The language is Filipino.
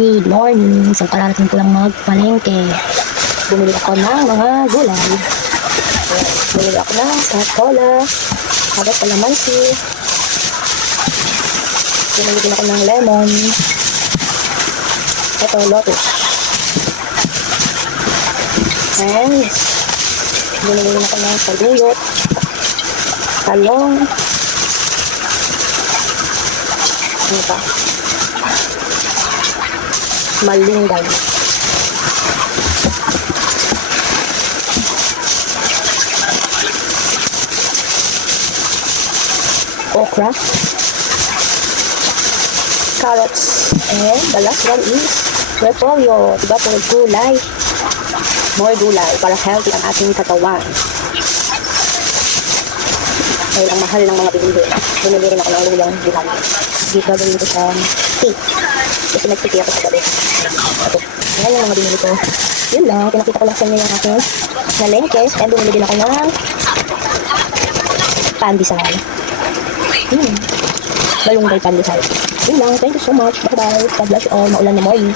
Good morning! So, kararating ko lang magpalengke. Bumili ako ng mga gulay. Bumili ako ng patola, habang kalamansi. Bumili din ako ng lemon. Ito, lotus. And, bumili din ako ng saluyot, talong. Ano pa? Malunggay. Okra. Carrots. And the last one is repolyo. Diba po, gulay. More gulay para healthy ang ating katawan. Dahil ang mahal ng mga binili. Bumili rin ako ng luyang bilang. Dito gawin ko sa tea. Kasi nagpiti ako sa gabi. Okay. Ayan yung mga binili ko. Yun lang. Pinakita ko lang sa inyo yung aking nalengke. And bumili din ako ng pandesal. Balunggay pandesal. Yun lang. Thank you so much. Bye-bye. God bless you all. Maulan na morning.